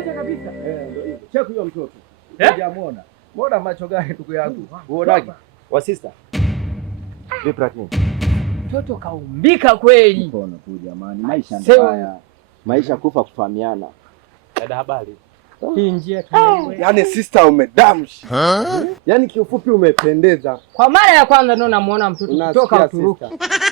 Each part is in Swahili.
Acha kabisa. Ndio hivyo. Check huyo mtoto. Hujamuona. Muona macho gani ndugu yangu? Uonaje? Wa sister. Vipi lakini? Mtoto kaumbika kweli. Mbona tu jamani, maisha ndio haya. Maisha kufa kufahamiana. Dada habari. Hii njia tunayo. Yaani sister umedamshi. Yaani kiufupi umependeza. Kwa mara ya kwanza ndo namuona mtoto kutoka Uturuki.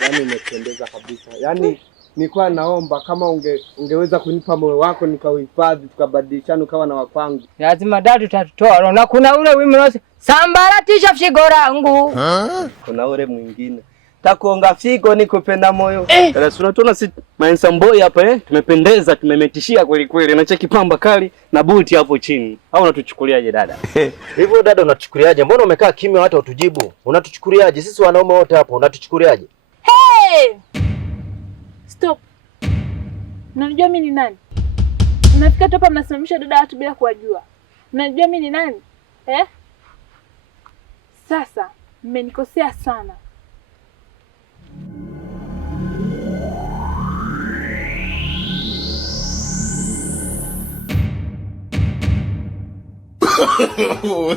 Yaani umependeza kabisa. Yaani nilikuwa naomba kama ungeweza kunipa moyo wako nikauhifadhi tukabadilishana ukawa na wapangu. Lazima dadu tatutoa. Na kuna ule wimbo sambaratisha figo langu. Kuna ule mwingine. Takuonga figo nikupenda moyo. Dada tunatona si Handsome boy hapa tumependeza tumemetishia kweli kweli na cheki pamba kali na buti hapo chini. Au unatuchukuliaje dada? Hivyo dada unatuchukuliaje? Mbona umekaa kimya hata utujibu? Unatuchukuliaje? Sisi wanaume wote hapo unatuchukuliaje? Hey! Stop. Unajua mimi ni nani? Mnafika tu hapa mnasimamisha dada watu bila kuwajua. Unajua mimi ni nani? Sasa mmenikosea sana. No.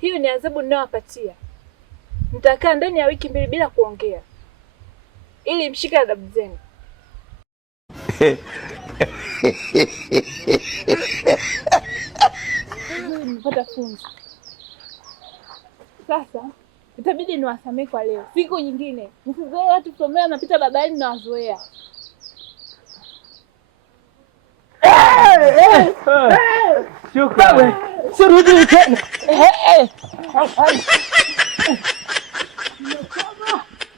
Hiyo ni adhabu ninayowapatia. Mtakaa ndani ya wiki 2 bila kuongea. Ili mshike adabu zenu. Nimepata funzo. Sasa itabidi niwasamee kwa leo. Siku nyingine msizoee watu kusomea napita barabarani na wazoea. Shukrani. Sirudi tena.